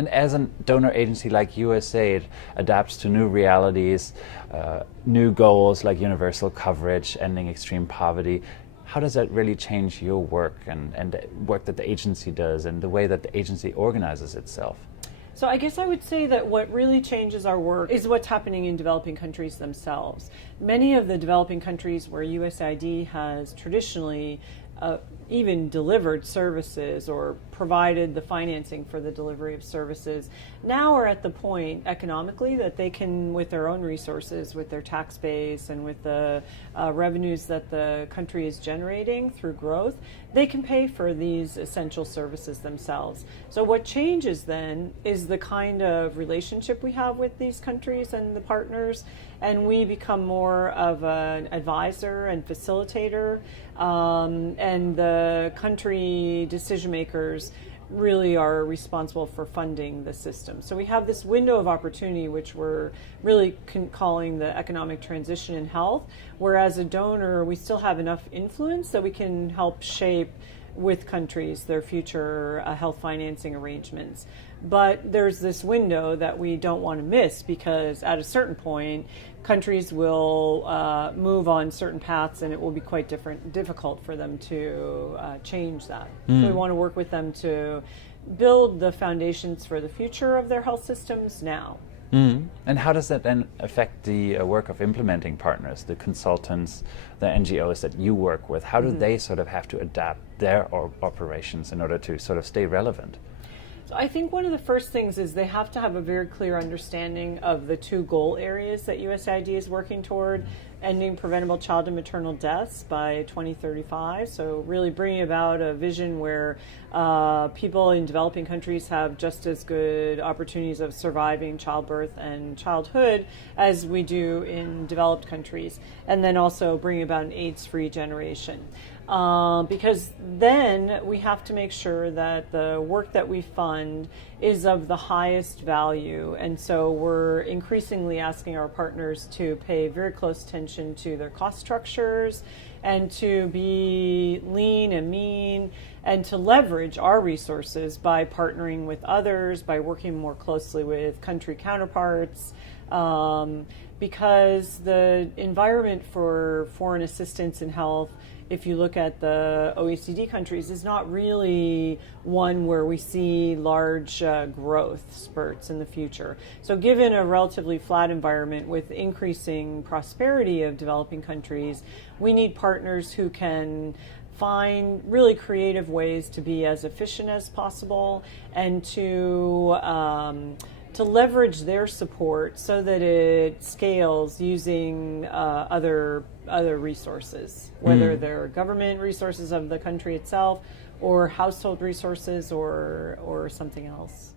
And as a donor agency like USAID adapts to new realities, new goals like universal coverage, ending extreme poverty, how does that really change your work and the work that the agency does and the way that the agency organizes itself? So I guess I would say that what really changes our work is what's happening in developing countries themselves. Many of the developing countries where USAID has traditionally even delivered services or provided the financing for the delivery of services now are at the point economically that they can, with their own resources, with their tax base and with the revenues that the country is generating through growth, they can pay for these essential services themselves. So what changes then is the kind of relationship we have with these countries and the partners, and we become more of an advisor and facilitator, and the country decision makers really are responsible for funding the system. So we have this window of opportunity, which we're really calling the economic transition in health, where as a donor we still have enough influence that we can help shape with countries their future health financing arrangements. But there's this window that we don't want to miss, because at a certain point countries will move on certain paths and it will be quite difficult for them to change that. So we want to work with them to build the foundations for the future of their health systems now. And how does that then affect the work of implementing partners, the consultants, the NGOs that you work with? How do they sort of have to adapt their operations in order to sort of stay relevant? So I think one of the first things is they have to have a very clear understanding of the two goal areas that USAID is working toward: ending preventable child and maternal deaths by 2035. So really bringing about a vision where people in developing countries have just as good opportunities of surviving childbirth and childhood as we do in developed countries. And then also bringing about an AIDS-free generation. Because then we have to make sure that the work that we fund is of the highest value. And so we're increasingly asking our partners to pay very close attention to their cost structures and to be lean and mean and to leverage our resources by partnering with others, by working more closely with country counterparts. Because the environment for foreign assistance in health, if you look at the OECD countries, is not really one where we see large growth spurts in the future. So given a relatively flat environment with increasing prosperity of developing countries, we need partners who can find really creative ways to be as efficient as possible and to leverage their support so that it scales using other resources, whether they're government resources of the country itself or household resources or something else.